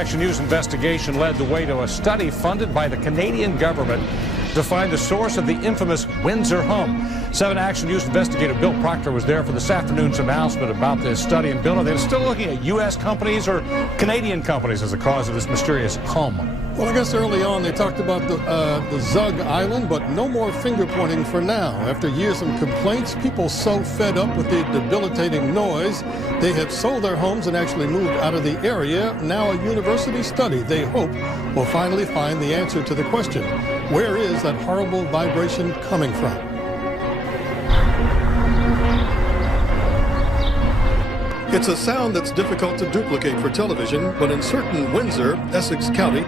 Action News investigation led the way to a study funded by the Canadian government to find the source of the infamous Windsor hum. 7 Action News investigator Bill Proctor was there for this afternoon's announcement about this study. And Bill, are they still looking at U.S. companies or Canadian companies as the cause of this mysterious hum? Well, I guess early on they talked about the Zug Island, but no more finger pointing for now. After years of complaints, people so fed up with the debilitating noise, they have sold their homes and actually moved out of the area. Now a university study, they hope, will finally find the answer to the question, where is that horrible vibration coming from? It's a sound that's difficult to duplicate for television, but in certain Windsor, Essex County,